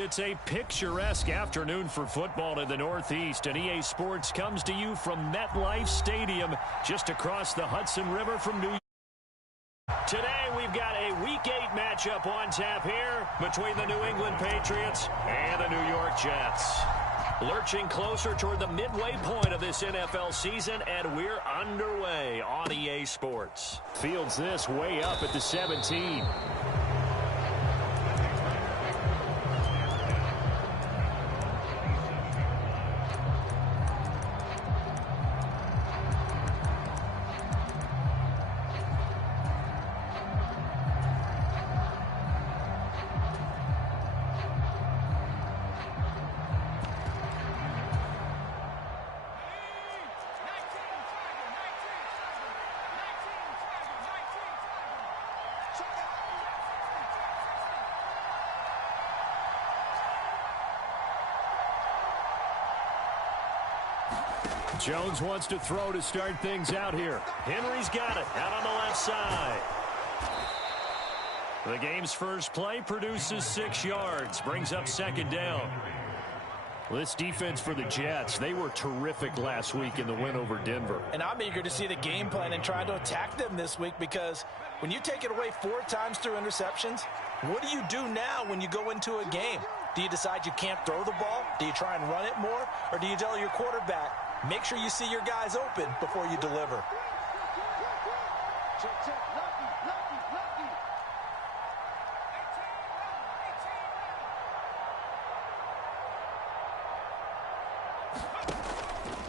It's a picturesque afternoon for football in the Northeast, and EA Sports comes to you from MetLife Stadium just across the Hudson River from New York. Today we've got a Week 8 matchup on tap here between the New England Patriots and the New York Jets. Lurching closer toward the midway point of this NFL season, and we're underway on EA Sports. Fields this way up at the 17. Jones wants to throw to start things out here. Henry's got it out on the left side. The game's first play produces 6 yards, brings up second down. This defense for the Jets, they were terrific last week in the win over Denver. And I'm eager to see the game plan and try to attack them this week, because when you take it away 4 times through interceptions, what do you do now when you go into a game? Do you decide you can't throw the ball? Do you try and run it more? Or do you tell your quarterback, make sure you see your guys open before you deliver?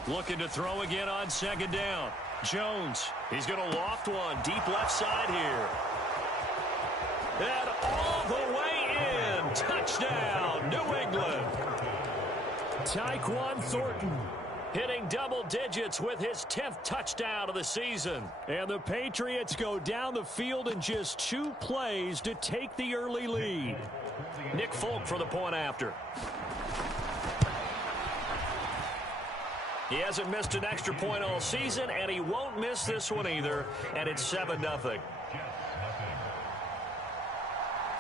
Looking to throw again on second down. Jones, he's going to loft one deep left side here. And all the way in. Touchdown, New England. Tyquan Thornton hitting double digits with his 10th touchdown of the season. And the Patriots go down the field in just 2 plays to take the early lead. Nick Folk for the point after. He hasn't missed an extra point all season, and he won't miss this one either, and it's 7-0.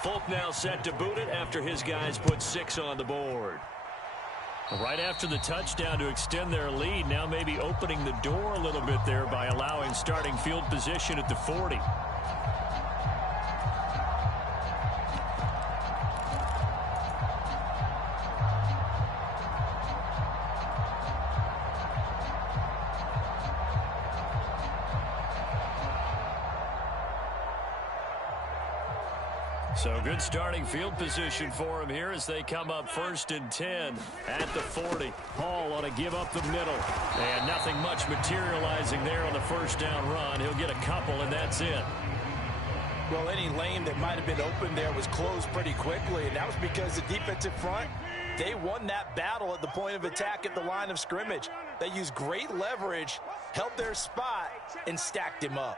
Folk now set to boot it after his guys put 6 on the board. Right after the touchdown to extend their lead, now maybe opening the door a little bit there by allowing starting field position at the 40. So good starting field position for him here as they come up 1st and 10 at the 40. Hall on a give up the middle. And nothing much materializing there on the first down run. He'll get a couple, and that's it. Well, any lane that might have been open there was closed pretty quickly, and that was because the defensive front, they won that battle at the point of attack at the line of scrimmage. They used great leverage, held their spot, and stacked him up.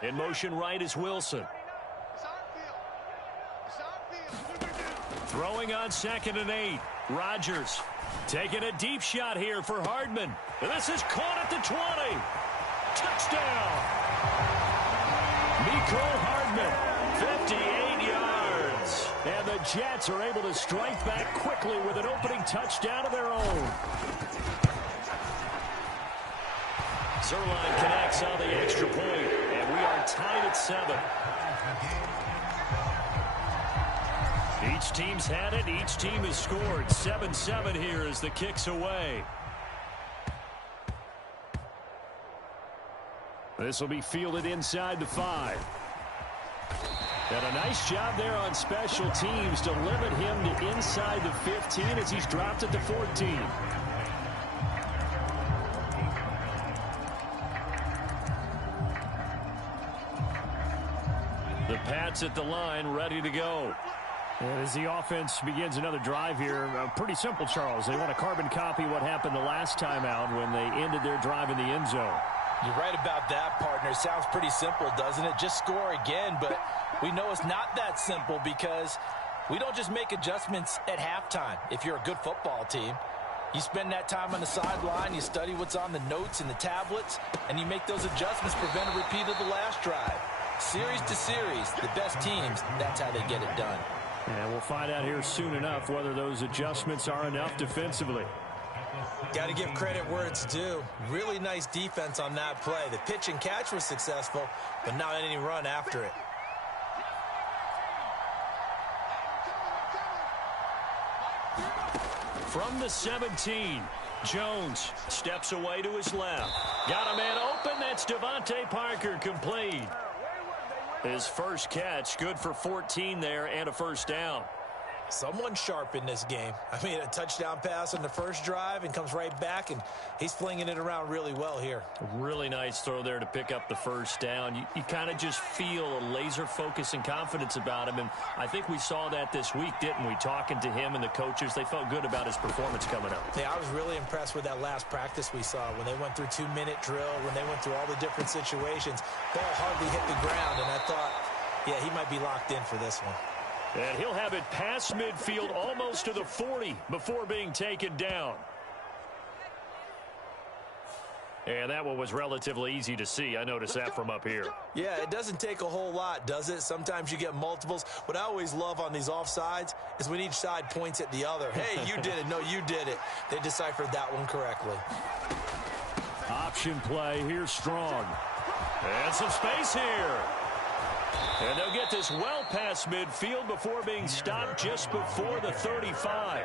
In motion right is Wilson. Throwing on 2nd and 8. Rodgers taking a deep shot here for Hardman. And this is caught at the 20. Touchdown. Mecole Hardman, 58 yards. And the Jets are able to strike back quickly with an opening touchdown of their own. Zerline connects on the extra point, and we are tied at 7. Each team's had it. Each team has scored. 7-7 here as the kick's away. This will be fielded inside the 5. And a nice job there on special teams to limit him to inside the 15 as he's dropped at the 14. The Pats at the line, ready to go. And as the offense begins another drive here, pretty simple, Charles. They want to carbon copy what happened the last time out when they ended their drive in the end zone. You're right about that, partner. Sounds pretty simple, doesn't it? Just score again, but we know it's not that simple because we don't just make adjustments at halftime. If you're a good football team, you spend that time on the sideline, you study what's on the notes and the tablets, and you make those adjustments to prevent a repeat of the last drive. Series to series, the best teams, that's how they get it done. And we'll find out here soon enough whether those adjustments are enough defensively. Got to give credit where it's due. Really nice defense on that play. The pitch and catch was successful, but not any run after it. From the 17, Jones steps away to his left. Got a man open. That's Devontae Parker, complete. His first catch, good for 14 there and a first down. Someone sharp in this game. I mean, a touchdown pass on the first drive and comes right back, and he's flinging it around really well here. Really nice throw there to pick up the first down. You kind of just feel a laser focus and confidence about him, and I think we saw that this week, didn't we? Talking to him and the coaches, they felt good about his performance coming up. Yeah, I was really impressed with that last practice we saw when they went through 2-minute drill, when they went through all the different situations. Ball hardly hit the ground, and I thought, yeah, he might be locked in for this one. And he'll have it past midfield almost to the 40 before being taken down. And that one was relatively easy to see. I noticed that from up here. Yeah, it doesn't take a whole lot, does it? Sometimes you get multiples. What I always love on these offsides is when each side points at the other. Hey, you did it. No, you did it. They deciphered that one correctly. Option play here strong. And some space here. And they'll get this well past midfield before being stopped just before the 35.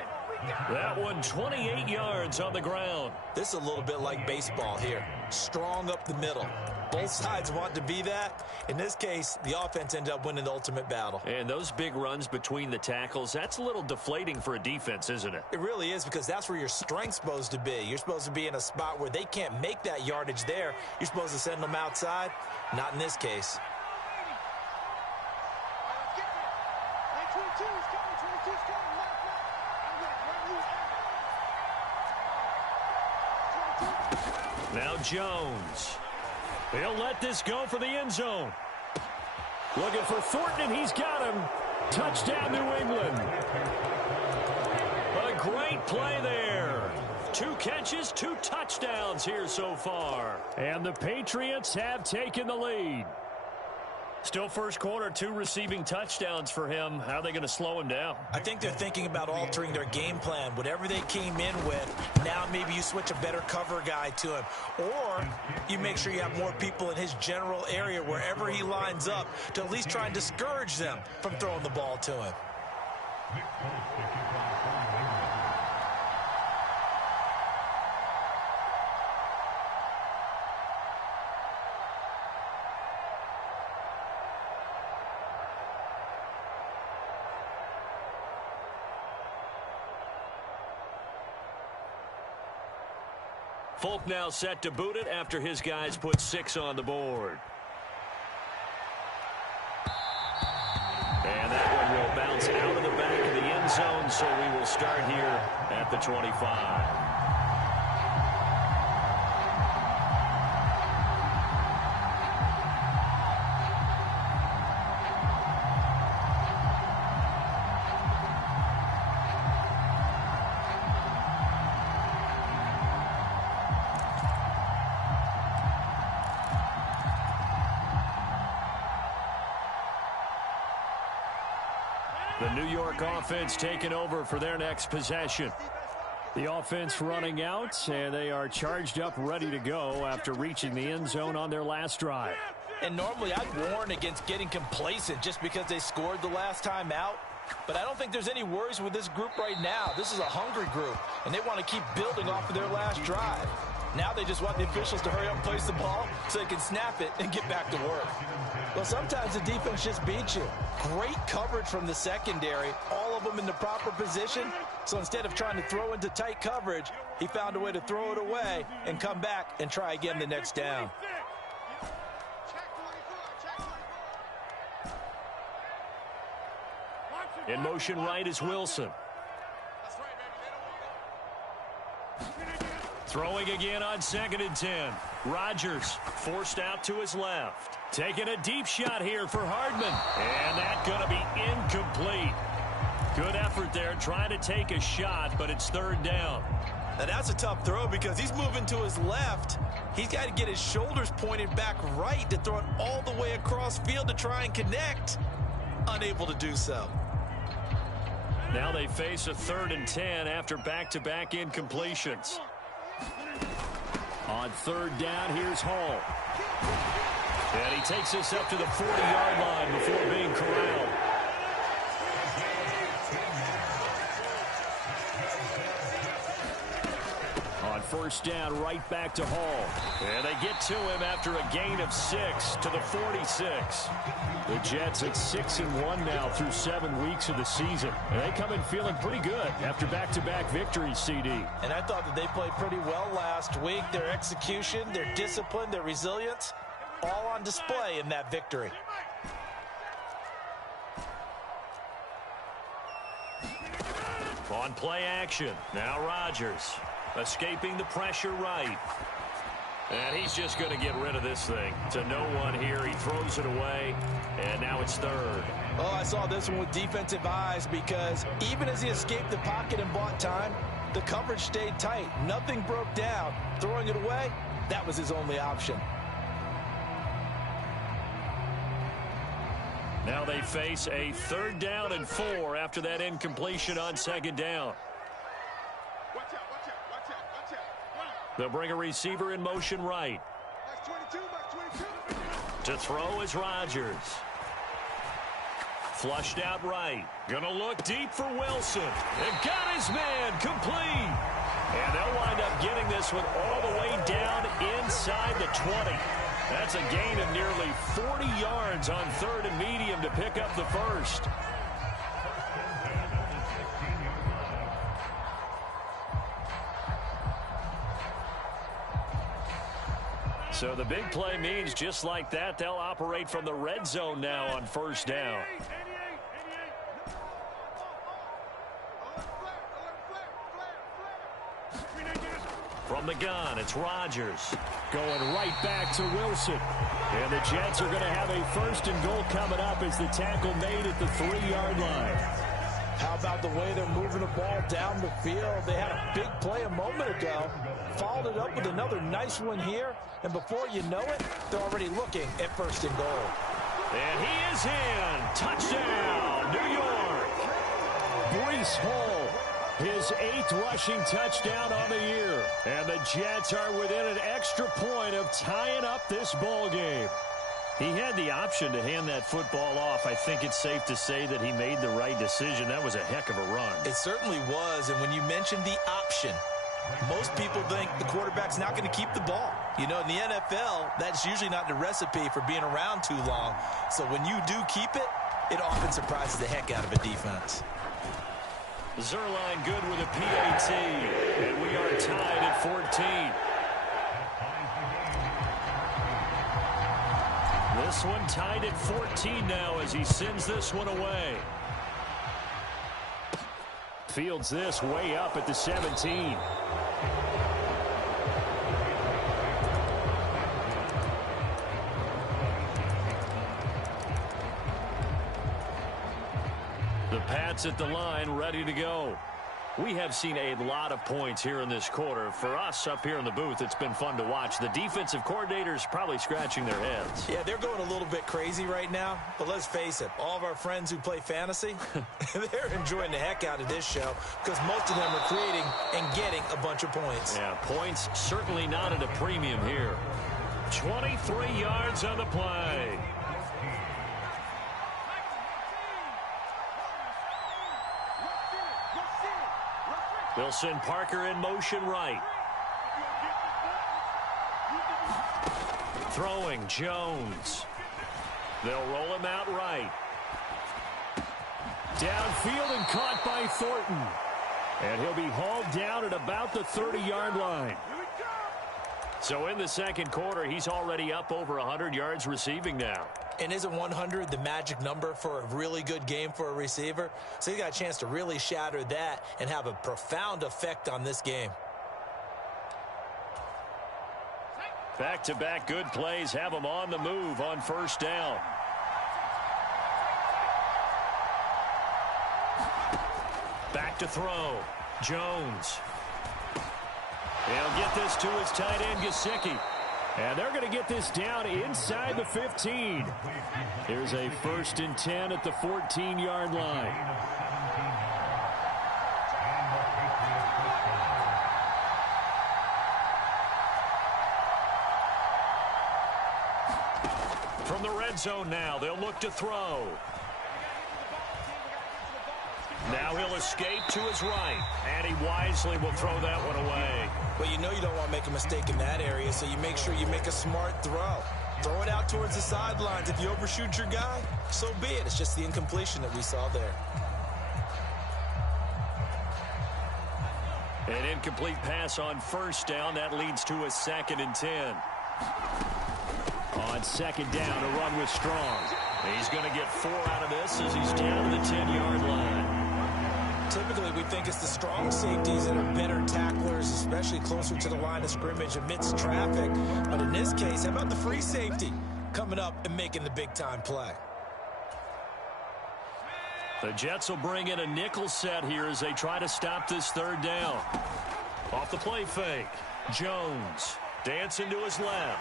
That one 28 yards on the ground. This is a little bit like baseball here. Strong up the middle. Both sides want to be that. In this case, the offense ended up winning the ultimate battle. And those big runs between the tackles, that's a little deflating for a defense, isn't it? It really is, because that's where your strength's supposed to be. You're supposed to be in a spot where they can't make that yardage there. You're supposed to send them outside. Not in this case. Now Jones. He'll let this go for the end zone. Looking for Thornton, and he's got him. Touchdown, New England. A great play there. 2 catches, 2 touchdowns here so far. And the Patriots have taken the lead. Still first quarter, 2 receiving touchdowns for him. How are they going to slow him down? I think they're thinking about altering their game plan. Whatever they came in with, now maybe you switch a better cover guy to him. Or you make sure you have more people in his general area wherever he lines up to at least try and discourage them from throwing the ball to him. Folk now set to boot it after his guys put 6 on the board. And that one will bounce out of the back of the end zone, so we will start here at the 25. The New York offense taking over for their next possession. The offense running out, and they are charged up, ready to go after reaching the end zone on their last drive. And normally I'd warn against getting complacent just because they scored the last time out. But I don't think there's any worries with this group right now. This is a hungry group, and they want to keep building off of their last drive. Now they just want the officials to hurry up and place the ball so they can snap it and get back to work. Well, sometimes the defense just beats you. Great coverage from the secondary, all of them in the proper position. So instead of trying to throw into tight coverage, he found a way to throw it away and come back and try again the next down. In motion right is Wilson. Throwing again on 2nd and 10. Rodgers forced out to his left. Taking a deep shot here for Hardman. And that's going to be incomplete. Good effort there trying to take a shot, but it's 3rd down. And that's a tough throw because he's moving to his left. He's got to get his shoulders pointed back right to throw it all the way across field to try and connect. Unable to do so. Now they face a 3rd and 10 after back-to-back incompletions. On 3rd down, here's Hall. And he takes this up to the 40-yard line before being corralled. On 1st down, right back to Hall. And they get to him after a gain of 6 to the 46. The Jets at 6-1 now through 7 weeks of the season. And they come in feeling pretty good after back-to-back victories, CD. And I thought that they played pretty well last week. Their execution, their discipline, their resilience, all on display in that victory. On play action, now Rodgers. Escaping the pressure right. And he's just going to get rid of this thing. To no one here. He throws it away. And now it's 3rd. Oh, I saw this one with defensive eyes because even as he escaped the pocket and bought time, the coverage stayed tight. Nothing broke down. Throwing it away, that was his only option. Now they face a 3rd down and 4 after that incompletion on 2nd down. They'll bring a receiver in motion right. To throw is Rodgers. Flushed out right. Gonna look deep for Wilson. And got his man complete. And they'll wind up getting this one all the way down inside the 20. That's a gain of nearly 40 yards on 3rd and medium to pick up the 1st. So the big play means just like that, they'll operate from the red zone now on 1st down. From the gun, it's Rodgers. Going right back to Wilson. And the Jets are going to have a 1st and goal coming up as the tackle made at the 3-yard line. How about the way they're moving the ball down the field? They had a big play a moment ago. Followed it up with another nice one here. And before you know it, they're already looking at 1st and goal. And he is in. Touchdown, New York. Breece Hall, his 8th rushing touchdown on the year. And the Jets are within an extra point of tying up this ball game. He had the option to hand that football off. I think it's safe to say that he made the right decision. That was a heck of a run. It certainly was. And when you mentioned the option, most people think the quarterback's not going to keep the ball. You know, in the NFL, that's usually not the recipe for being around too long. So when you do keep it, it often surprises the heck out of a defense. Zerline good with a PAT. And we are tied at 14. This one tied at 14 now as he sends this one away. Fields this way up at the 17. The Pats at the line, ready to go. We have seen a lot of points here in this quarter. For us up here in the booth, it's been fun to watch. The defensive coordinators probably scratching their heads. Yeah, they're going a little bit crazy right now. But let's face it, all of our friends who play fantasy, they're enjoying the heck out of this show because most of them are creating and getting a bunch of points. Yeah, points certainly not at a premium here. 23 yards on the play. They'll send Parker in motion right. Throwing Jones. They'll roll him out right. Downfield and caught by Thornton. And he'll be hauled down at about the 30-yard line. So in the second quarter, he's already up over 100 yards receiving now. And isn't 100 the magic number for a really good game for a receiver? So he got a chance to really shatter that and have a profound effect on this game. Back-to-back good plays have him on the move on first down. Back to throw. Jones. He'll get this to his tight end, Gesicki. And they're going to get this down inside the 15. Here's a 1st and 10 at the 14-yard line. From the red zone now, they'll look to throw. Now he'll escape to his right, and he wisely will throw that one away. Well, you know you don't want to make a mistake in that area, so you make sure you make a smart throw. Throw it out towards the sidelines. If you overshoot your guy, so be it. It's just the incompletion that we saw there. An incomplete pass on 1st down. That leads to a 2nd and 10. On 2nd down, a run with Strong. He's going to get 4 out of this as he's down to the 10-yard line. Typically, we think it's the strong safeties that are better tacklers, especially closer to the line of scrimmage amidst traffic. But in this case, how about the free safety coming up and making the big-time play? The Jets will bring in a nickel set here as they try to stop this 3rd down. Off the play fake. Jones dancing to his left.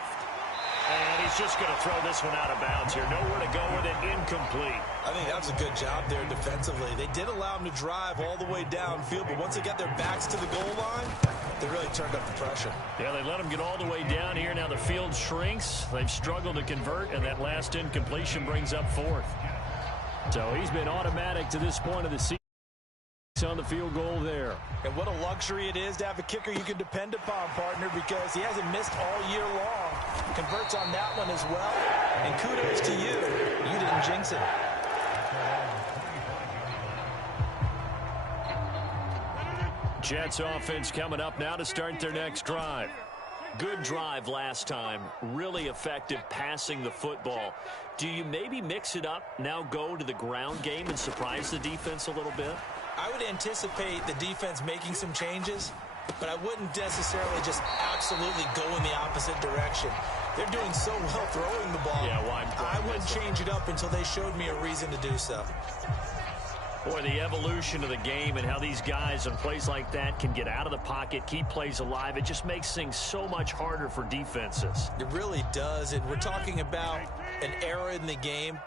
And he's just going to throw this one out of bounds here. Nowhere to go with it. Incomplete. I think that was a good job there defensively. They did allow him to drive all the way downfield, but once they got their backs to the goal line, they really turned up the pressure. Yeah, they let him get all the way down here. Now the field shrinks. They've struggled to convert, and that last incompletion brings up 4th. So he's been automatic to this point of the season on the field goal there. And what a luxury it is to have a kicker you can depend upon, partner, because he hasn't missed all year long. Converts on that one as well. And kudos to you. You didn't jinx it. Jets offense coming up now to start their next drive. Good drive last time. Really effective passing the football. Do you maybe mix it up, now go to the ground game and surprise the defense a little bit? I would anticipate the defense making some changes, but I wouldn't necessarily just absolutely go in the opposite direction. They're doing so well throwing the ball. Yeah, why I wouldn't change it up until they showed me a reason to do so. Boy, the evolution of the game and how these guys on plays like that can get out of the pocket, keep plays alive, it just makes things so much harder for defenses. It really does, and we're talking about an era in the game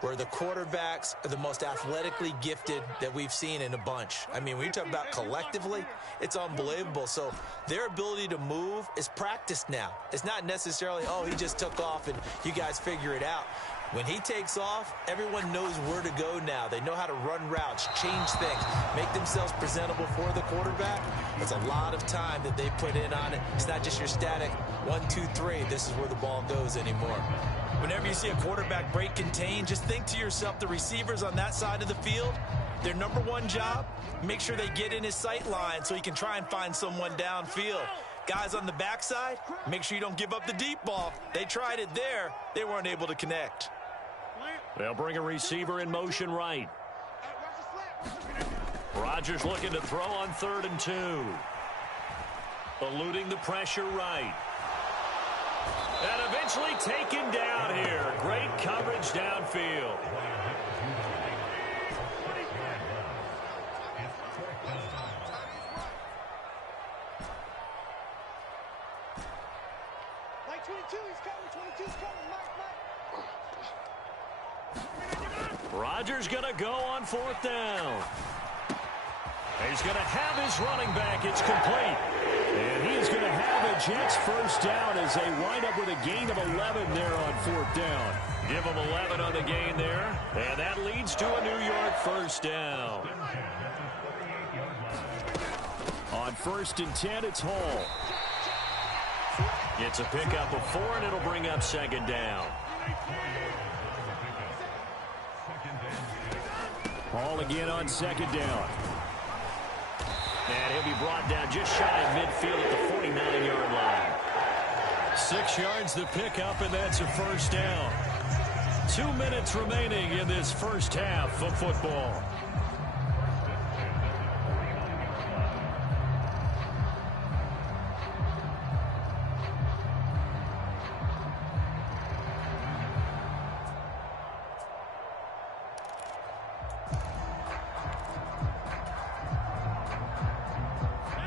where the quarterbacks are the most athletically gifted that we've seen in a bunch. I mean, when you talk about collectively, it's unbelievable. So their ability to move is practiced now. It's not necessarily, oh, he just took off and you guys figure it out. When he takes off, everyone knows where to go now. They know how to run routes, change things, make themselves presentable for the quarterback. It's a lot of time that they put in on it. It's not just your static 1, 2, 3. This is where the ball goes anymore. Whenever you see a quarterback break contain, just think to yourself, the receivers on that side of the field, their number one job, make sure they get in his sight line so he can try and find someone downfield. Guys on the backside, make sure you don't give up the deep ball. They tried it there. They weren't able to connect. They'll bring a receiver in motion right. Rodgers looking to throw on 3rd and 2. Eluding the pressure right. And eventually taken down here. Great coverage downfield. Like 22, he's coming. 22's coming. Rodgers going to go on 4th down. He's going to have his running back. It's complete. And he is going to have a Jets 1st down as they wind up with a gain of 11 there on 4th down. Give them 11 on the gain there. And that leads to a New York 1st down. On 1st and 10, it's Hall. It's a pickup of 4, and it'll bring up 2nd down. Hall again on 2nd down. And he'll be brought down just shy of midfield at the 49-yard line. 6 yards the pickup, and that's a 1st down. 2 minutes remaining in this first half of football.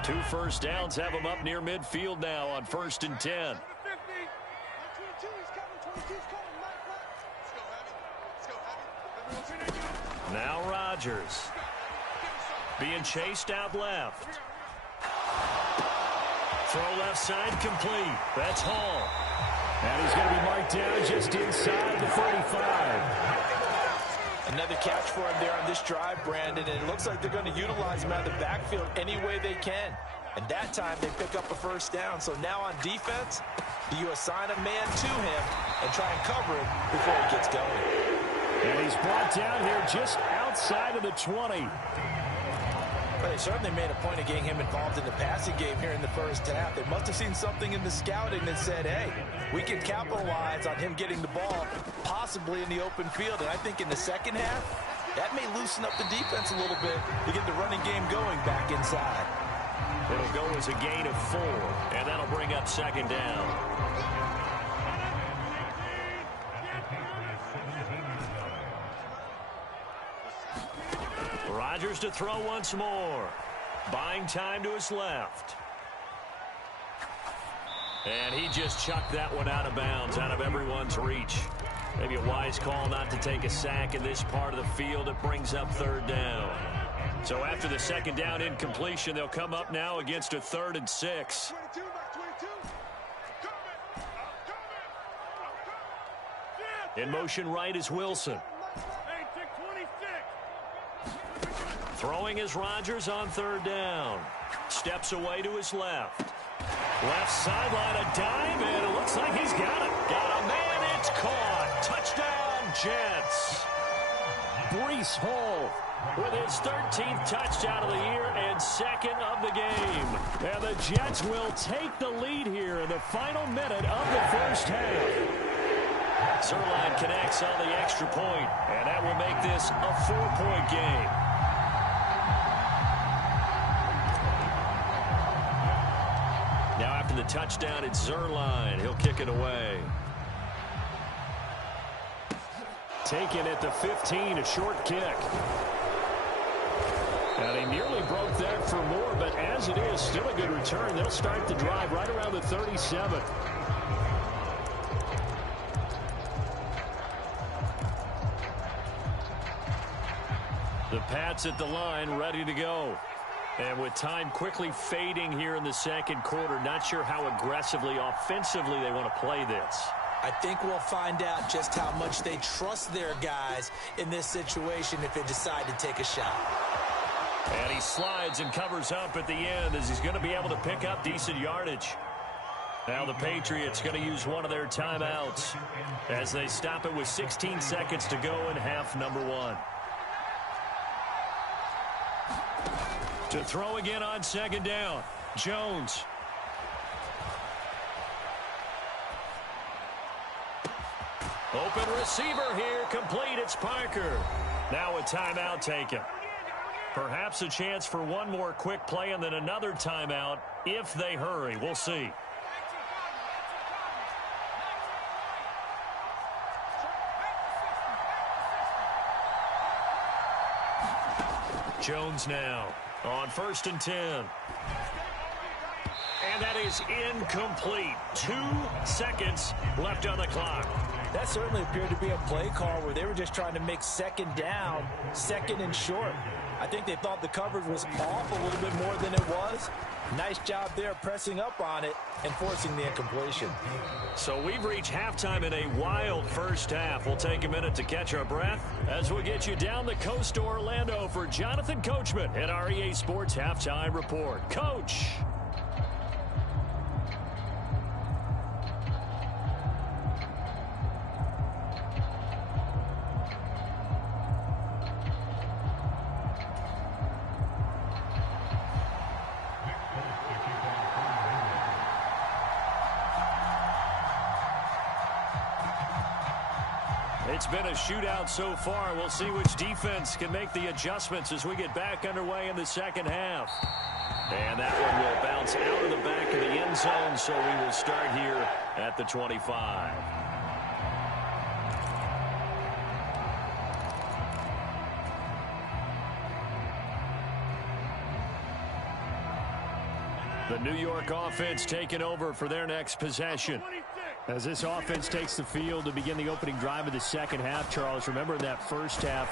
Two first downs have them up near midfield now on 1st and 10. Now Rodgers. Being chased out left. Throw left side complete. That's Hall. And he's going to be marked down just inside the 45. Another catch for him there on this drive, Brandon, and it looks like they're going to utilize him out of the backfield any way they can. And that time they pick up a first down. So now on defense, do you assign a man to him and try and cover him before he gets going? And he's brought down here just outside of the 20. But they certainly made a point of getting him involved in the passing game here in the first half. They must have seen something in the scouting that said, hey, we can capitalize on him getting the ball possibly in the open field. And I think in the second half, that may loosen up the defense a little bit to get the running game going back inside. It'll go as a gain of 4, and that'll bring up second down. Rodgers to throw once more. Buying time to his left. And he just chucked that one out of bounds, out of everyone's reach. Maybe a wise call not to take a sack in this part of the field. It brings up third down. So after the second down incompletion, they'll come up now against a 3rd and 6. In motion right is Wilson. Throwing is Rodgers on 3rd down. Steps away to his left. Left sideline, a dime, and it looks like he's got it. Got a man, it's caught. Touchdown, Jets. Breece Hall with his 13th touchdown of the year and 2nd of the game. And the Jets will take the lead here in the final minute of the first half. Zerline connects on the extra point, and that will make this a 4-point game. Now after the touchdown, it's Zerline. He'll kick it away. Taken at the 15, a short kick. And he nearly broke that for more, but as it is, still a good return. They'll start the drive right around the 37. The Pats at the line, ready to go. And with time quickly fading here in the second quarter, not sure how aggressively, offensively they want to play this. I think we'll find out just how much they trust their guys in this situation if they decide to take a shot. And he slides and covers up at the end as he's going to be able to pick up decent yardage. Now the Patriots going to use one of their timeouts as they stop it with 16 seconds to go in half number 1. To throw again on second down, Jones. Open receiver here, complete, it's Parker. Now a timeout taken. Perhaps a chance for one more quick play and then another timeout if they hurry. We'll see. Jones now on 1st and 10. And that is incomplete. 2 seconds left on the clock. That certainly appeared to be a play call where they were just trying to make second down, 2nd and short. I think they thought the coverage was off a little bit more than it was. Nice job there pressing up on it and forcing the incompletion. So we've reached halftime in a wild first half. We'll take a minute to catch our breath as we get you down the coast to Orlando for Jonathan Coachman at our EA Sports Halftime Report. Coach. It's been a shootout so far. We'll see which defense can make the adjustments as we get back underway in the second half. And that one will bounce out of the back of the end zone, so we will start here at the 25. The New York offense taking over for their next possession. As this offense takes the field to begin the opening drive of the second half, Charles, remember in that first half,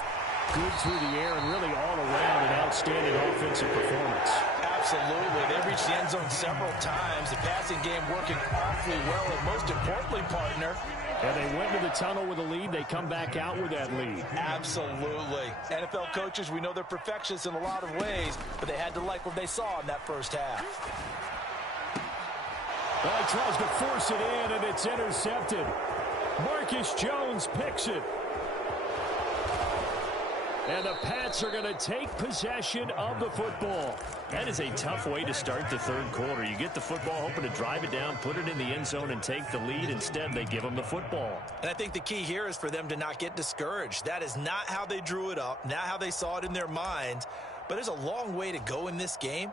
good through the air and really all around an outstanding offensive performance. Absolutely. They reached the end zone several times. The passing game working awfully well, and most importantly, partner. And they went to the tunnel with a lead. They come back out with that lead. Absolutely. NFL coaches, we know they're perfectionists in a lot of ways, but they had to like what they saw in that first half. Well, he tries to force it in, and it's intercepted. Marcus Jones picks it. And the Pats are going to take possession of the football. That is a tough way to start the third quarter. You get the football, hoping to drive it down, put it in the end zone, and take the lead. Instead, they give them the football. And I think the key here is for them to not get discouraged. That is not how they drew it up, not how they saw it in their minds. But there's a long way to go in this game.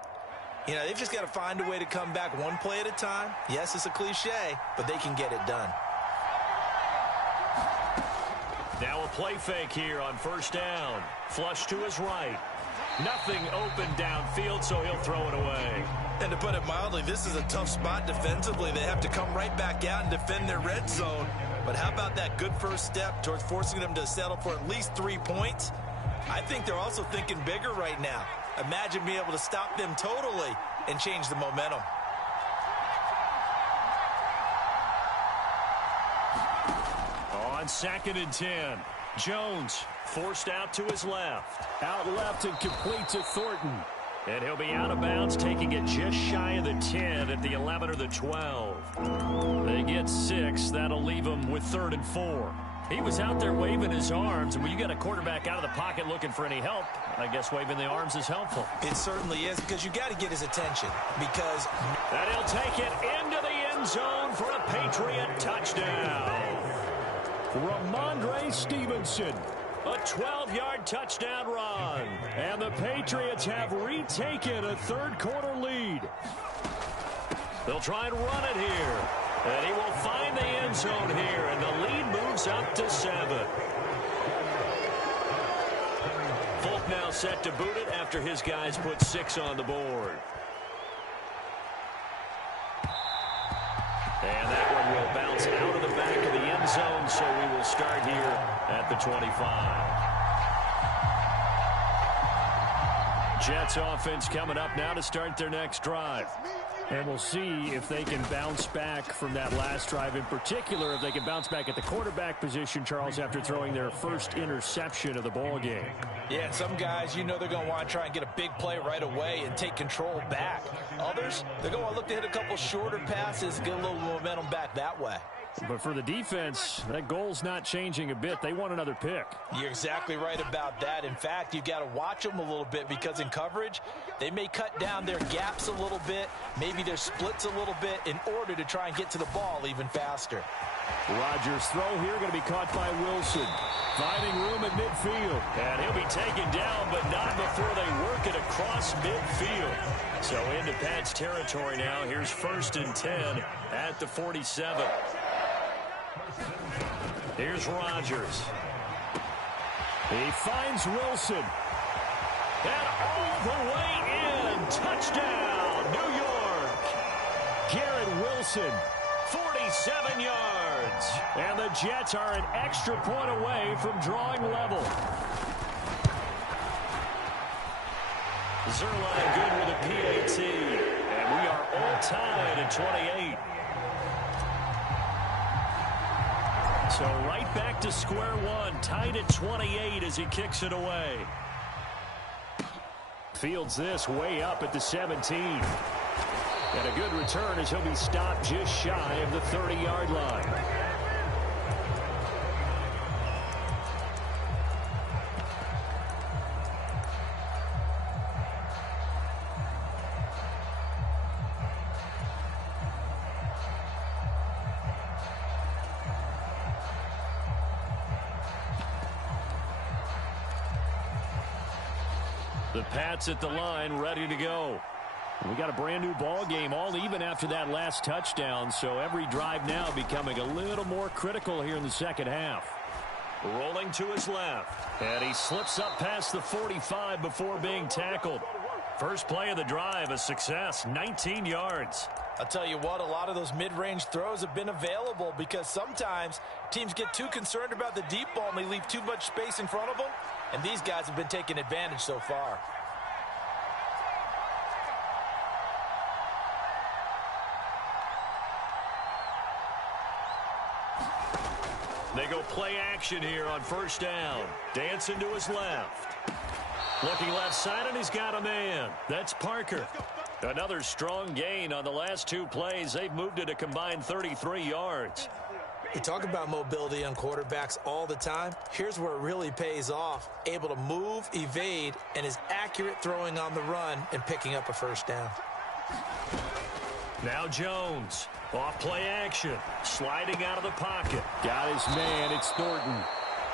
You know, they've just got to find a way to come back one play at a time. Yes, it's a cliche, but they can get it done. Now a play fake here on first down. Flush to his right. Nothing open downfield, so he'll throw it away. And to put it mildly, this is a tough spot defensively. They have to come right back out and defend their red zone. But how about that good first step towards forcing them to settle for at least 3 points? I think they're also thinking bigger right now. Imagine being able to stop them totally and change the momentum. On 2nd and 10, Jones forced out to his left. Out left and complete to Thornton. And he'll be out of bounds, taking it just shy of the 10 at the 11 or the 12. They get 6. That'll leave them with 3rd and 4. He was out there waving his arms, and when you got a quarterback out of the pocket looking for any help, I guess waving the arms is helpful. It certainly is, because you got to get his attention. Because and he'll take it into the end zone for a Patriot touchdown. Ramondre Stevenson, a 12-yard touchdown run. And the Patriots have retaken a third-quarter lead. They'll try and run it here. And he will find the end zone here, and the lead moves up to 7. Folk now set to boot it after his guys put 6 on the board. And that one will bounce out of the back of the end zone, so we will start here at the 25. Jets offense coming up now to start their next drive. And we'll see if they can bounce back from that last drive. In particular, if they can bounce back at the quarterback position, Charles, after throwing their first interception of the ball game. Yeah, some guys, you know they're going to want to try and get a big play right away and take control back. Others, they're going to look to hit a couple shorter passes, get a little momentum back that way. But for the defense, that goal's not changing a bit. They want another pick. You're exactly right about that. In fact, you've got to watch them a little bit, because in coverage, they may cut down their gaps a little bit, maybe their splits a little bit, in order to try and get to the ball even faster. Rodgers' throw here going to be caught by Wilson. Finding room at midfield. And he'll be taken down, but not before they work it across midfield. So into Pats territory now. Here's 1st and 10 at the 47. Here's Rodgers. He finds Wilson. And all the way in. Touchdown, New York. Garrett Wilson, 47 yards. And the Jets are an extra point away from drawing level. Zerline good with a PAT. And we are all tied at 28. So right back to square one, tied at 28 as he kicks it away. Fields this way up at the 17. And a good return as he'll be stopped just shy of the 30-yard line. The Pats at the line, ready to go. We got a brand new ball game, all even after that last touchdown, so every drive now becoming a little more critical here in the second half. Rolling to his left, and he slips up past the 45 before being tackled. First play of the drive, a success, 19 yards. I'll tell you what, a lot of those mid-range throws have been available because sometimes teams get too concerned about the deep ball and they leave too much space in front of them, and these guys have been taking advantage so far. They go play action here on first down. Dancing to his left. Looking left side, and he's got a man. That's Parker. Another strong gain on the last two plays. They've moved it a combined 33 yards. We talk about mobility on quarterbacks all the time. Here's where it really pays off. Able to move, evade, and is accurate throwing on the run and picking up a first down. Now Jones. Off play action. Sliding out of the pocket. Got his man. It's Thornton.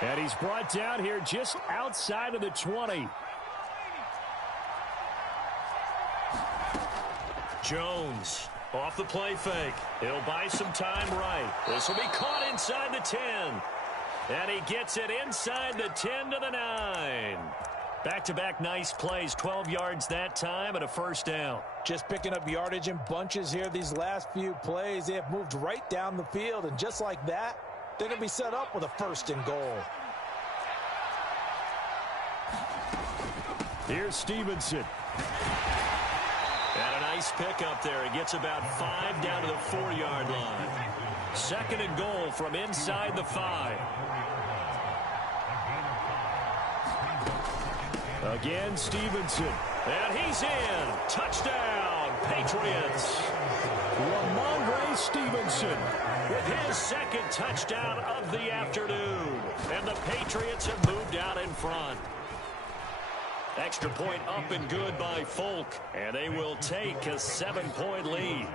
And he's brought down here just outside of the 20. Jones. Off the play fake. He'll buy some time right. This will be caught inside the 10. And he gets it inside the 10 to the 9. Back-to-back nice plays, 12 yards that time and a first down. Just picking up yardage in bunches here these last few plays. They have moved right down the field, and just like that, they're going to be set up with a first and goal. Here's Stevenson. And a nice pick up there. He gets about 5 down to the 4-yard line. Second and goal from inside the 5. Again, Stevenson. And he's in. Touchdown, Patriots. Ramondre Stevenson With his second touchdown of the afternoon. And the Patriots have moved out in front. Extra point up and good by Folk. And they will take a 7-point lead.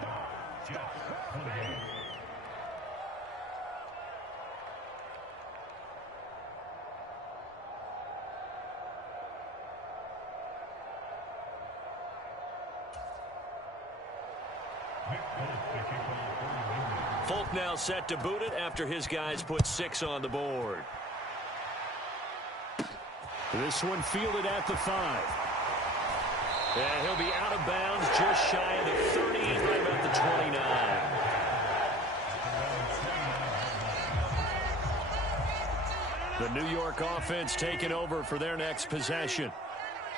Folk now set to boot it after his guys put 6 on the board. This one fielded at the 5. And he'll be out of bounds just shy of the 30, right about the 29. The New York offense taking over for their next possession.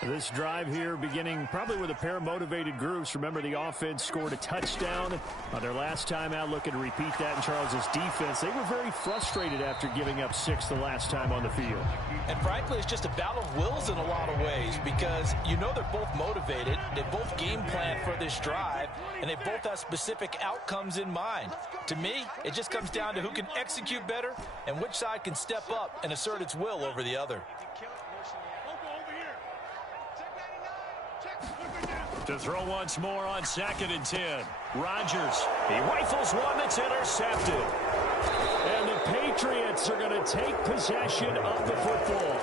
This drive here beginning probably with a pair of motivated groups. Remember, the offense scored a touchdown on their last time out, looking to repeat that in Charles's defense. They were very frustrated after giving up 6 the last time on the field. And frankly, it's just a battle of wills in a lot of ways because you know they're both motivated. They both game plan for this drive, and they both have specific outcomes in mind. To me, it just comes down to who can execute better and which side can step up and assert its will over the other. To throw once more on 2nd and 10. Rodgers, he rifles one that's intercepted. And the Patriots are going to take possession of the football.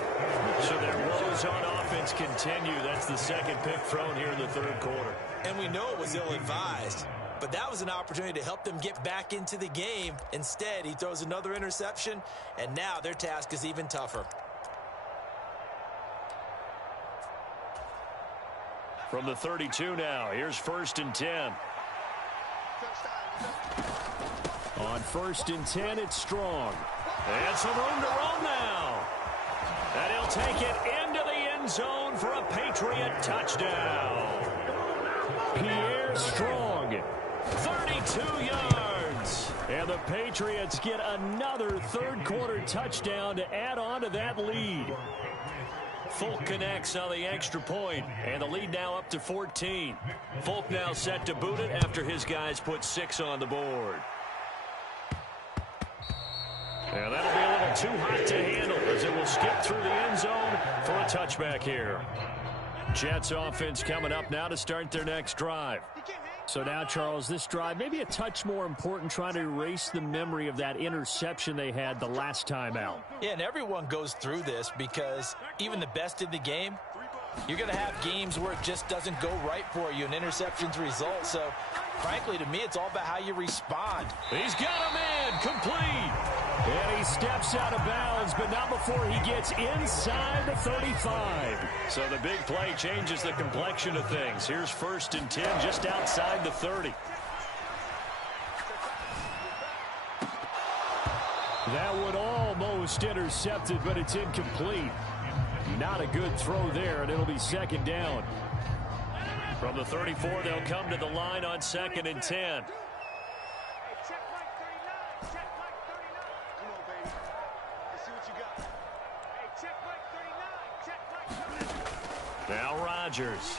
So their woes on offense continue. That's the second pick thrown here in the third quarter. And we know it was ill-advised, but that was an opportunity to help them get back into the game. Instead, he throws another interception, and now their task is even tougher. From the 32 now, here's 1st and 10. On 1st and 10, it's Strong. And some room to roam now. And he'll take it into the end zone for a Patriot touchdown. Pierre Strong. 32 yards. And the Patriots get another third-quarter touchdown to add on to that lead. Folk connects on the extra point, and the lead now up to 14. Folk now set to boot it after his guys put 6 on the board. And that'll be a little too hot to handle as it will skip through the end zone for a touchback here. Jets offense coming up now to start their next drive. So now, Charles, this drive maybe a touch more important, trying to erase the memory of that interception they had the last time out. Yeah, and everyone goes through this because even the best in the game, You're going to have games where it just doesn't go right for you, and interceptions result. So, frankly, to me, it's all about how you respond. He's got him in, complete. And he steps out of bounds, but not before he gets inside the 35. So the big play changes the complexion of things. Here's 1st and 10 just outside the 30. That one almost intercepted, but it's incomplete. Not a good throw there, and it'll be 2nd down. From the 34, they'll come to the line on 2nd and 10. Now Rodgers.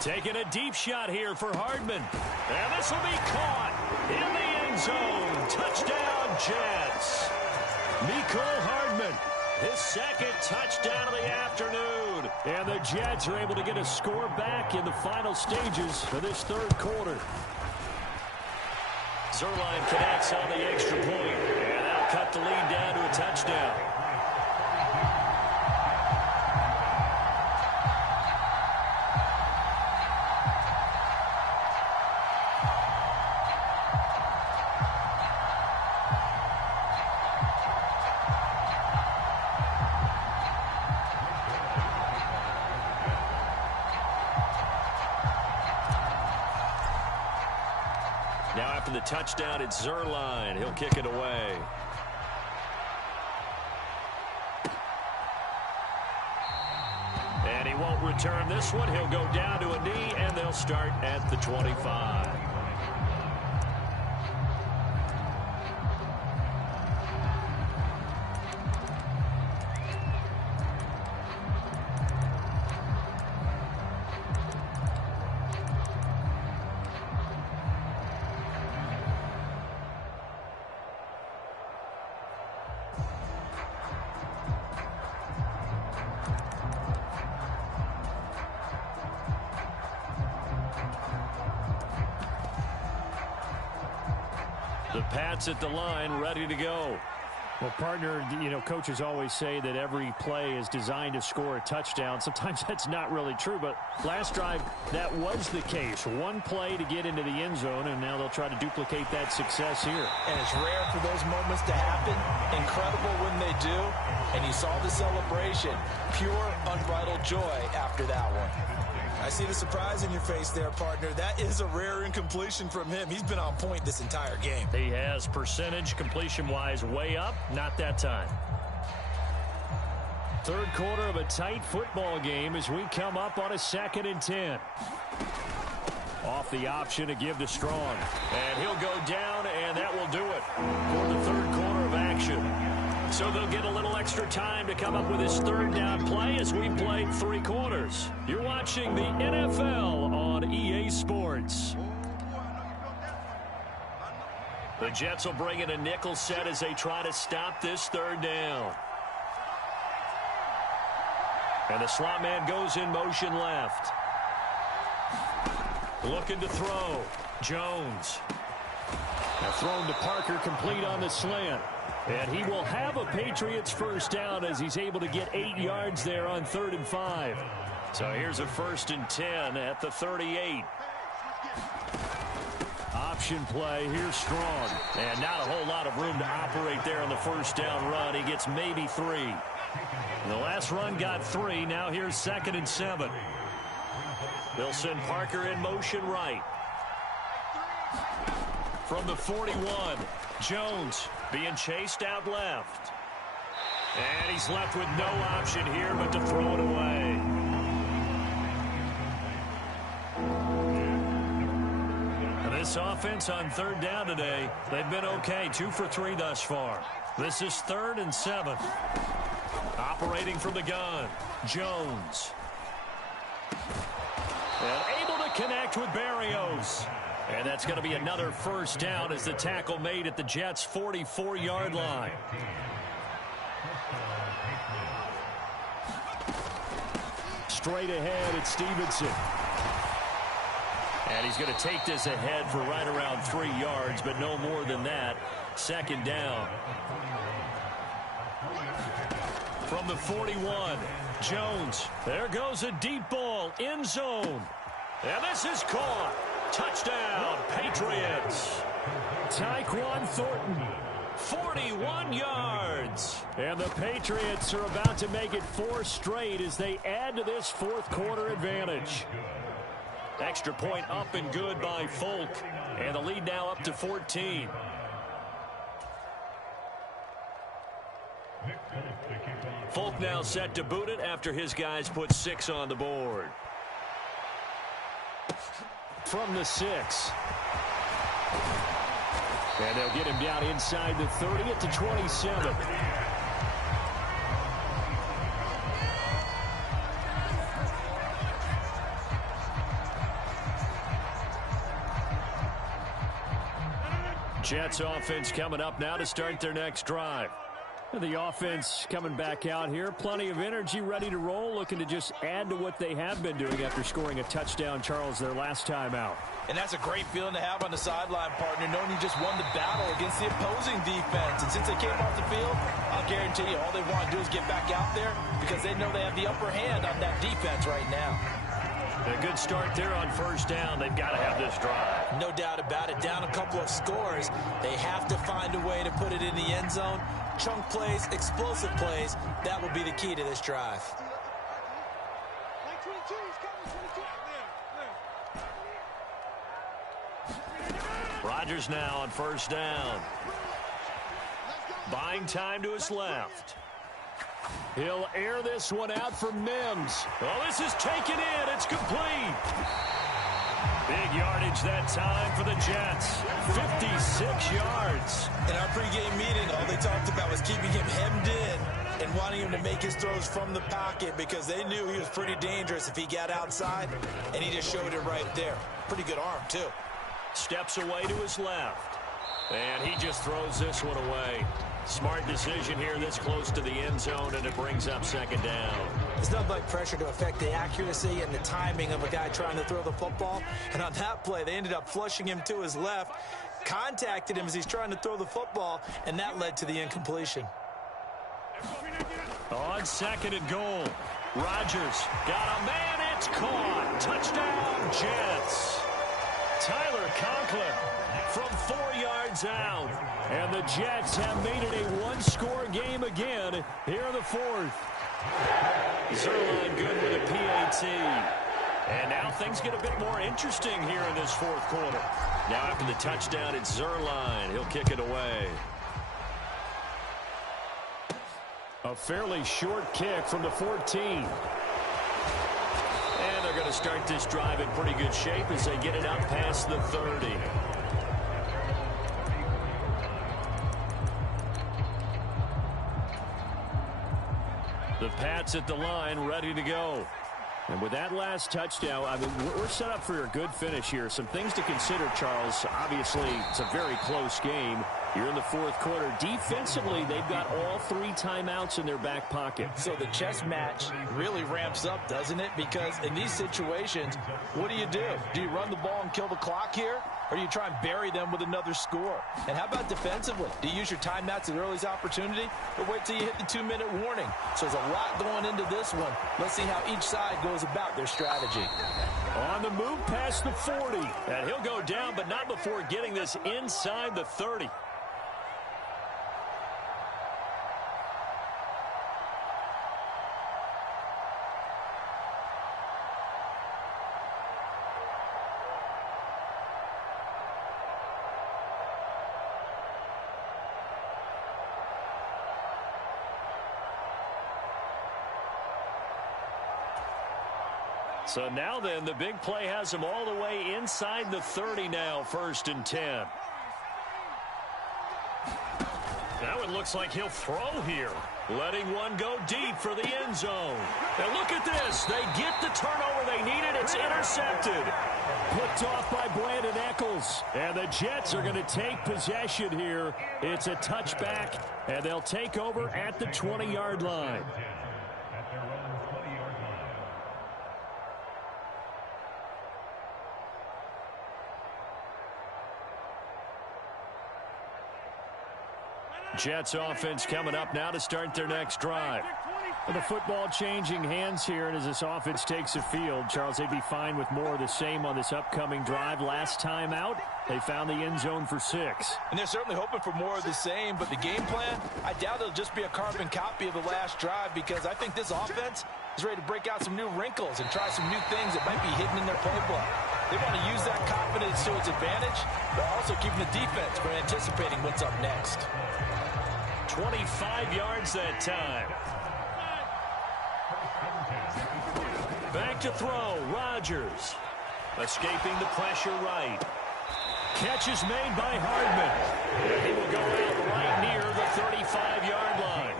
Taking a deep shot here for Hardman. And this will be caught in the end zone. Touchdown, Jets. Mecole Hardman, his 2nd touchdown of the afternoon. And the Jets are able to get a score back in the final stages of this 3rd quarter. Zuerlein connects on the extra point. And that'll cut the lead down to a touchdown. Now after the touchdown, it's Zuerlein. He'll kick it away. And he won't return this one. He'll go down to a knee, and they'll start at the 25. The Pats at the line, ready to go. Well, partner, you know, coaches always say that every play is designed to score a touchdown. Sometimes that's not really true, but last drive, that was the case. One play to get into the end zone, and now they'll try to duplicate that success here. And it's rare for those moments to happen. Incredible when they do. And you saw the celebration. Pure, unbridled joy after that one. I see the surprise in your face there, partner. That is a rare incompletion from him. He's been on point this entire game. He has percentage completion-wise way up. Not that time. 3rd quarter of a tight football game as we come up on a 2nd and 10. Off the option to give to Strong. And he'll go down, and that will do it for the 3rd quarter of action. So they'll get a little extra time to come up with his 3rd down play as we played 3 quarters. You're watching the NFL on EA Sports. The Jets will bring in a nickel set as they try to stop this 3rd down. And the slot man goes in motion left. Looking to throw. Jones. Now thrown to Parker, complete on the slant. And he will have a Patriots 1st down as he's able to get 8 yards there on 3rd and 5. So here's a 1st and 10 at the 38. Option play. Here's Strong. And not a whole lot of room to operate there on the 1st down run. He gets maybe 3. And the last run got 3. Now here's 2nd and 7. They'll send Parker in motion right. From the 41, Jones being chased out left. And he's left with no option here but to throw it away. And this offense on 3rd down today, they've been okay. 2 for 3 thus far. This is 3rd and 7. Operating from the gun, Jones. And able to connect with Berrios. And that's going to be another 1st down as the tackle made at the Jets' 44-yard line. Straight ahead, it's Stevenson. And he's going to take this ahead for right around 3 yards, but no more than that. 2nd down. From the 41, Jones. There goes a deep ball, end zone. And this is caught. Touchdown, Patriots. Tyquan Thornton, 41 yards. And the Patriots are about to make it 4 straight as they add to this fourth quarter advantage. Extra point up and good by Folk. And the lead now up to 14. Folk now set to boot it after his guys put 6 on the board. From the 6. And they'll get him down inside the 30 at the 27. Jets offense coming up now to start their next drive. The offense coming back out here. Plenty of energy, ready to roll, looking to just add to what they have been doing after scoring a touchdown, Charles, their last time out. And that's a great feeling to have on the sideline, partner, knowing you just won the battle against the opposing defense. And since they came off the field, I'll guarantee you all they want to do is get back out there because they know they have the upper hand on that defense right now. A good start there on first down. They've got to have this drive. No doubt about it. Down a couple of scores. They have to find a way to put it in the end zone. Chunk plays, explosive plays. That will be the key to this drive. Like 22, he's coming, 22. Rodgers now on first down. Buying time to his left. He'll air this one out for Mims. Oh, this is taken in. It's complete. Big yardage that time for the Jets. 56 yards. In our pregame meeting, all they talked about was keeping him hemmed in and wanting him to make his throws from the pocket because they knew he was pretty dangerous if he got outside, and he just showed it right there. Pretty good arm, too. Steps away to his left. And he just throws this one away. Smart decision here this close to the end zone, and it brings up second down. It's nothing like pressure to affect the accuracy and the timing of a guy trying to throw the football. And on that play, they ended up flushing him to his left, contacted him as he's trying to throw the football, and that led to the incompletion. On second and goal, Rodgers got a man. It's caught. Touchdown, Jets. Tyler Conklin from 4 yards out. And the Jets have made it a one-score game again here in the fourth. Zerline good with a PAT. And now things get a bit more interesting here in this fourth quarter. Now after the touchdown, it's Zerline. He'll kick it away. A fairly short kick from the 14. And they're going to start this drive in pretty good shape as they get it up past the 30. The Pats at the line, ready to go. And with that last touchdown, I mean, we're set up for a good finish here. Some things to consider, Charles. Obviously, it's a very close game. You're in the fourth quarter. Defensively, they've got all 3 timeouts in their back pocket. So the chess match really ramps up, doesn't it? Because in these situations, what do? Do you run the ball and kill the clock here? Or do you try and bury them with another score? And how about defensively? Do you use your timeouts at earliest opportunity? Or wait till you hit the 2-minute warning? So there's a lot going into this one. Let's see how each side goes about their strategy. On the move past the 40. And he'll go down, but not before getting this inside the 30. So now then, the big play has him all the way inside the 30 now, 1st and 10. Now it looks like he'll throw here. Letting one go deep for the end zone. Now look at this. They get the turnover they needed. It's intercepted. Picked off by Brandon Eccles. And the Jets are going to take possession here. It's a touchback, and they'll take over at the 20-yard line. Jets offense coming up now to start their next drive. The football changing hands here, and as this offense takes the field, Charles, they'd be fine with more of the same on this upcoming drive. Last time out, they found the end zone for 6. And they're certainly hoping for more of the same, but the game plan, I doubt it'll just be a carbon copy of the last drive, because I think this offense is ready to break out some new wrinkles and try some new things that might be hidden in their playbook. They want to use that confidence to its advantage, but also keeping the defense from anticipating what's up next. 25 yards that time. Back to throw, Rodgers. Escaping the pressure right. Catch is made by Hardman. He will go out right near the 35-yard line.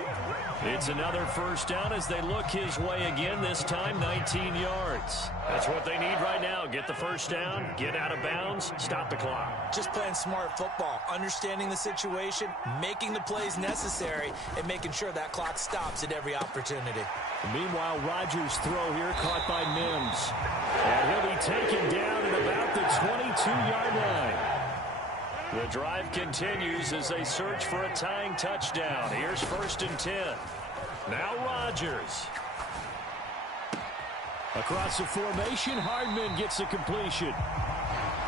It's another first down as they look his way again, this time 19 yards. That's what they need right now. Get the first down, get out of bounds, stop the clock. Just playing smart football, understanding the situation, making the plays necessary, and making sure that clock stops at every opportunity. Meanwhile, Rodgers' throw here caught by Mims. And he'll be taken down at about the 22-yard line. The drive continues as they search for a tying touchdown. Here's 1st and 10. Now Rodgers. Across the formation, Hardman gets the completion.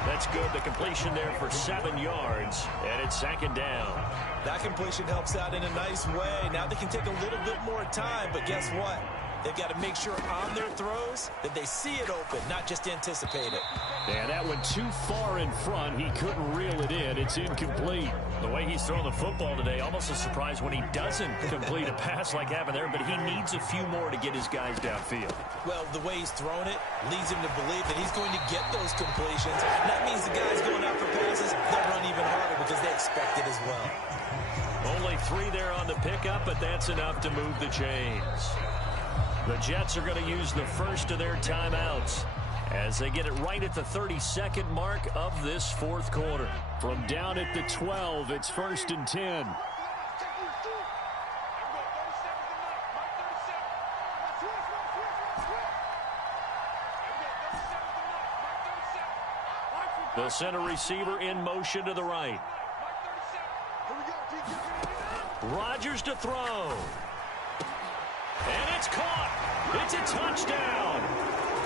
That's good. The completion there for 7 yards, and it's 2nd down. That completion helps out in a nice way. Now they can take a little bit more time, but guess what? They've got to make sure on their throws that they see it open, not just anticipate it. And that went too far in front. He couldn't reel it in. It's incomplete. The way he's throwing the football today, almost a surprise when he doesn't complete a pass like happened there, but he needs a few more to get his guys downfield. Well, the way he's throwing it leads him to believe that he's going to get those completions. And that means the guys going out for passes, they'll run even harder because they expect it as well. Only 3 there on the pickup, but that's enough to move the chains. The Jets are going to use the first of their timeouts as they get it right at the 32nd mark of this 4th quarter. From down at the 12, it's 1st and 10. The center receiver in motion to the right. Rodgers to throw. And it's caught. It's a touchdown.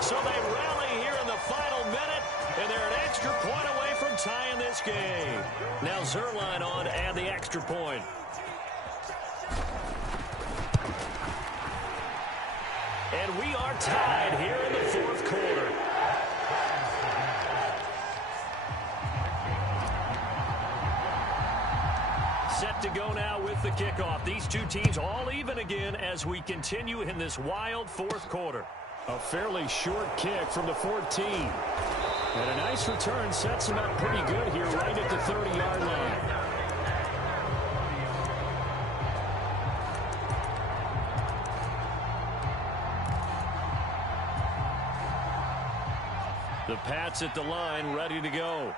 So they rally here in the final minute, and they're an extra point away from tying this game. Now Zerline on to add the extra point. And we are tied here in the 4th quarter. Set to go now with the kickoff. These two teams all even again as we continue in this wild 4th quarter. A fairly short kick from the 14. And a nice return sets them up pretty good here right at the 30-yard line. The Pats at the line ready to go.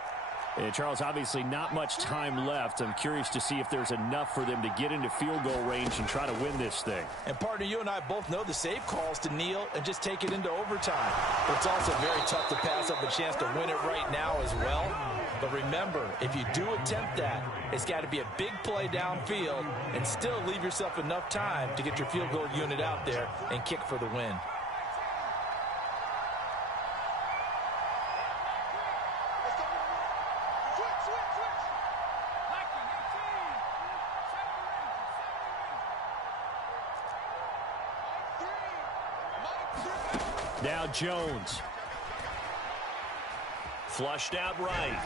And Charles, obviously not much time left. I'm curious to see if there's enough for them to get into field goal range and try to win this thing. And partner, you and I both know the safe calls to kneel and just take it into overtime. But it's also very tough to pass up a chance to win it right now as well. But remember, if you do attempt that, it's got to be a big play downfield and still leave yourself enough time to get your field goal unit out there and kick for the win. Now Jones. Flushed out right.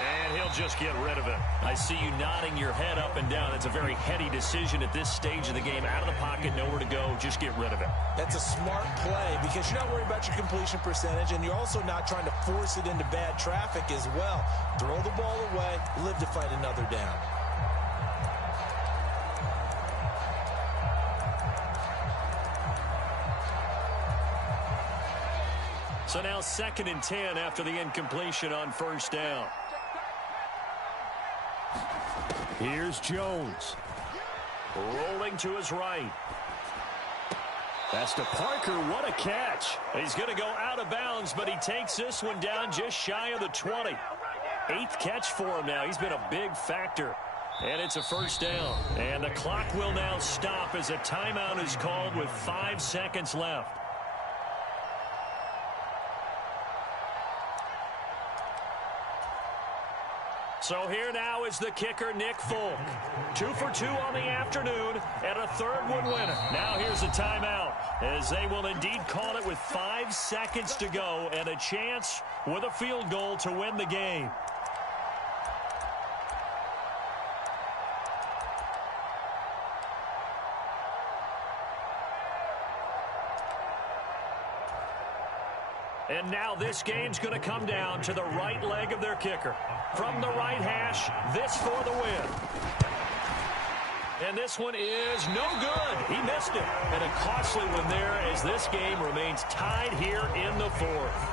And he'll just get rid of it. I see you nodding your head up and down. It's a very heady decision at this stage of the game. Out of the pocket, nowhere to go. Just get rid of it. That's a smart play because you're not worried about your completion percentage, and you're also not trying to force it into bad traffic as well. Throw the ball away, live to fight another down. So now 2nd and 10 after the incompletion on 1st down. Here's Jones. Rolling to his right. That's to Parker. What a catch. He's going to go out of bounds, but he takes this one down just shy of the 20. 8th catch for him now. He's been a big factor And it's a first down. And the clock will now stop as a timeout is called with 5 seconds left. So here now is the kicker, Nick Folk. 2 for 2 on the afternoon, and a third one winner. Now here's a timeout, as they will indeed call it with 5 seconds to go and a chance with a field goal to win the game. And now this game's going to come down to the right leg of their kicker. From the right hash, this for the win. And this one is no good. He missed it. And a costly one there as this game remains tied here in the fourth.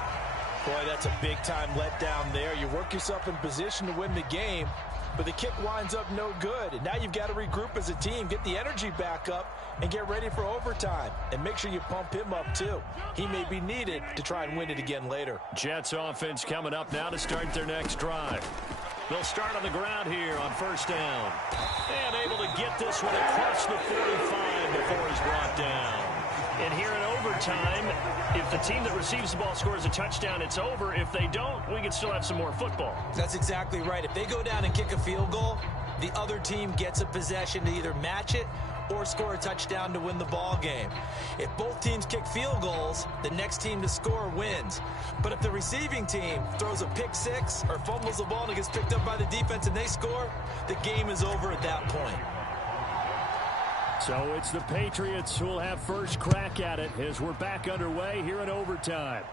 Boy, that's a big-time letdown there. You work yourself in position to win the game, but the kick winds up no good. And now you've got to regroup as a team, get the energy back up, and get ready for overtime. And make sure you pump him up, too. He may be needed to try and win it again later. Jets offense coming up now to start their next drive. They'll start on the ground here on first down. And able to get this one across the 45 before he's brought down. And here in overtime, if the team that receives the ball scores a touchdown, it's over. If they don't, we can still have some more football. That's exactly right. If they go down and kick a field goal, the other team gets a possession to either match it or score a touchdown to win the ball game. If both teams kick field goals, the next team to score wins. But if the receiving team throws a pick six or fumbles the ball and it gets picked up by the defense and they score, the game is over at that point. So it's the Patriots who will have first crack at it as we're back underway here in overtime.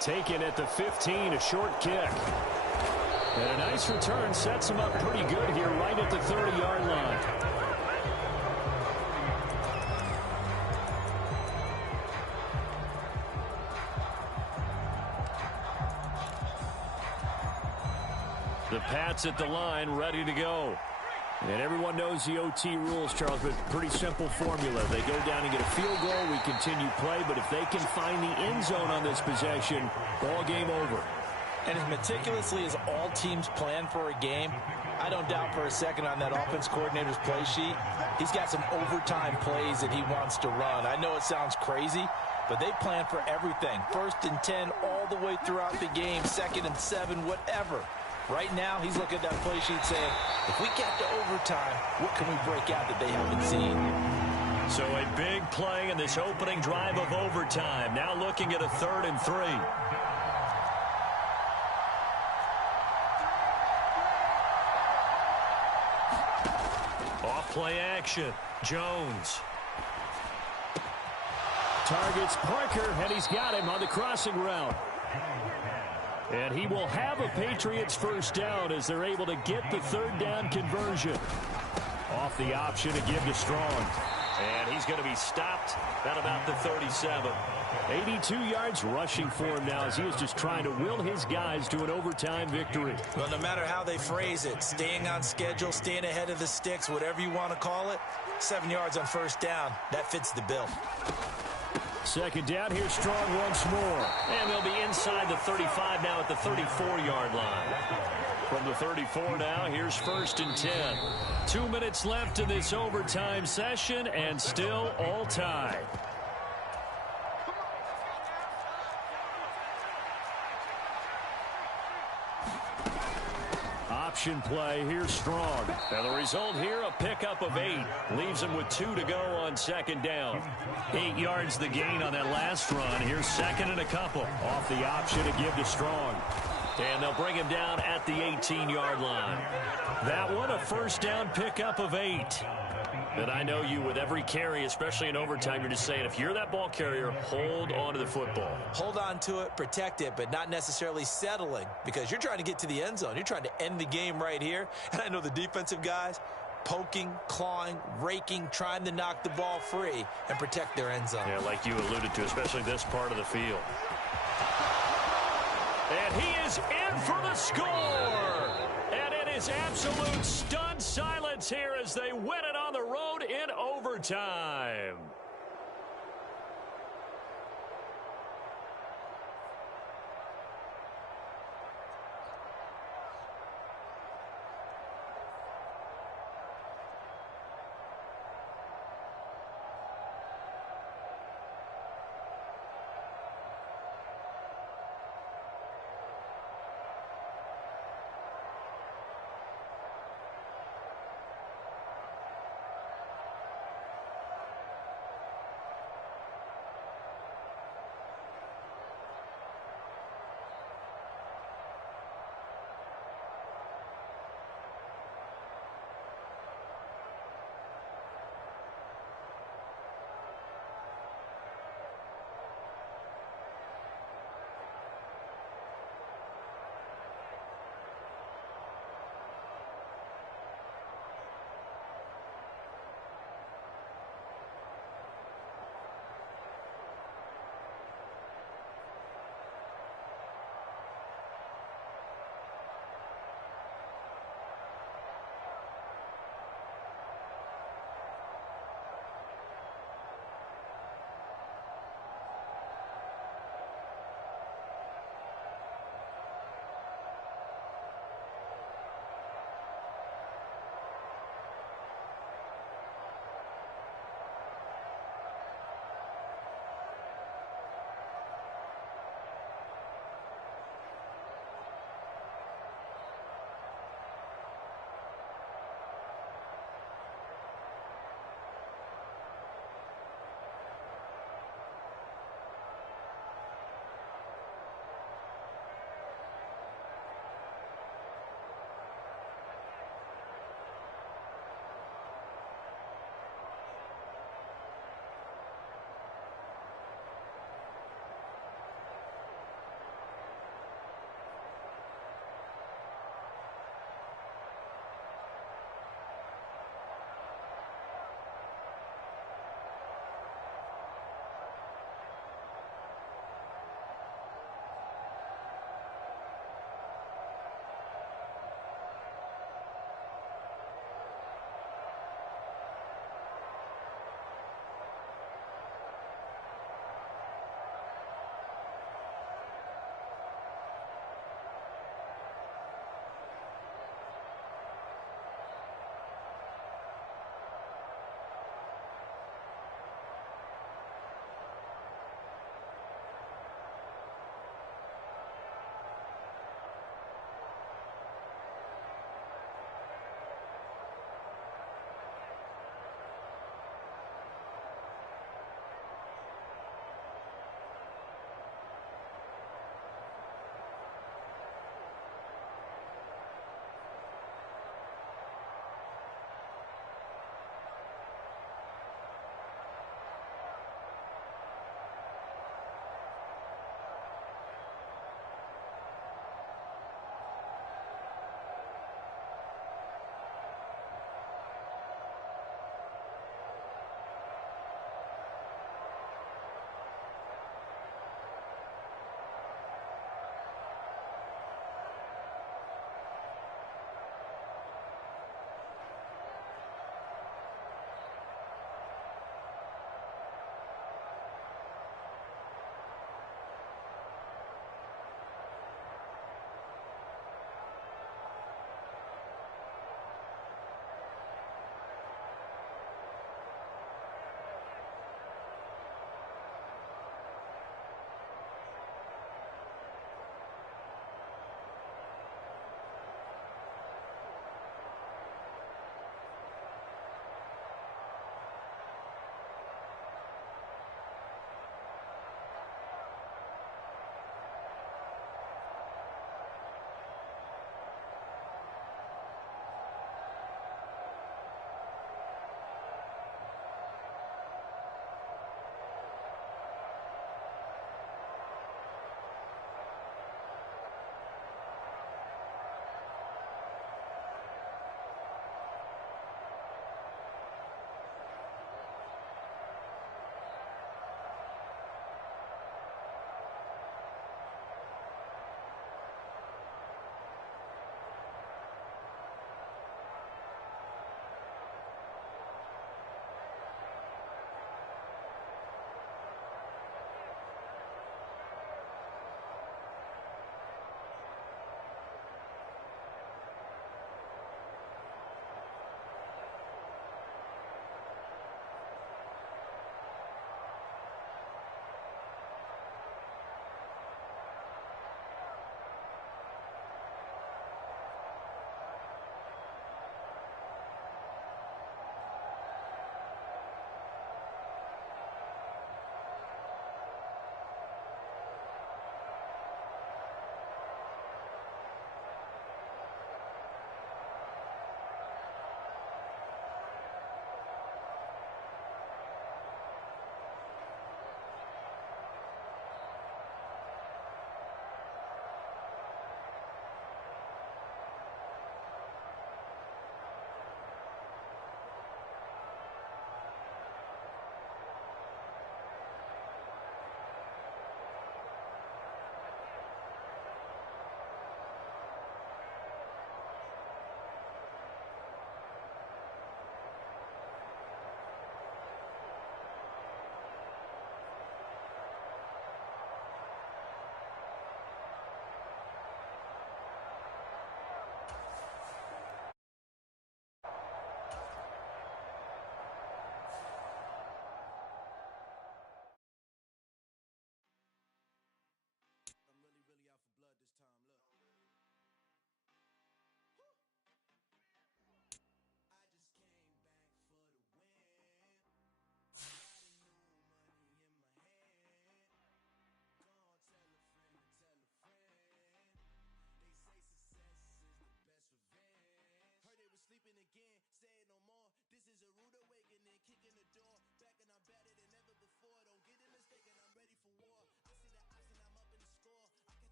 Taken at the 15, a short kick. And a nice return sets him up pretty good here right at the 30-yard line. The Pats at the line, ready to go. And everyone knows the OT rules, Charles, but pretty simple formula. They go down and get a field goal, we continue play, but if they can find the end zone on this possession, ball game over. And as meticulously as all teams plan for a game, I don't doubt for a second on that offense coordinator's play sheet, he's got some overtime plays that he wants to run. I know it sounds crazy, but they plan for everything. 1st and 10 all the way throughout the game, 2nd and 7, whatever. Right now, he's looking at that play sheet saying, if we get to overtime, what can we break out that they haven't seen? So a big play in this opening drive of overtime. Now looking at a 3rd and 3. Off play action. Jones. Targets Parker, and he's got him on the crossing route. And he will have a Patriots first down as they're able to get the 3rd down conversion. Off the option to give to Strong. And he's going to be stopped at about the 37. 82 yards rushing for him now as he was just trying to will his guys to an overtime victory. Well, no matter how they phrase it, staying on schedule, staying ahead of the sticks, whatever you want to call it, 7 yards on first down, that fits the bill. 2nd down, here's Strong once more. And they'll be inside the 35 now at the 34-yard line. From the 34 now, here's 1st and 10. 2 minutes left in this overtime session, and still all tied. Option play, here's Strong. Now the result here, a pickup of 8. Leaves him with 2 to go on 2nd down. 8 yards the gain on that last run. Here's 2nd and a couple. Off the option to give to Strong. And they'll bring him down at the 18-yard line. That one, a first down pickup of 8. And I know you, with every carry, especially in overtime, you're just saying, if you're that ball carrier, hold on to the football. Hold on to it, protect it, but not necessarily settling, because you're trying to get to the end zone. You're trying to end the game right here. And I know the defensive guys, poking, clawing, raking, trying to knock the ball free and protect their end zone. Yeah, like you alluded to, especially this part of the field. And he is in for the score. And it is absolute stunned silence here as they win it on the road in overtime.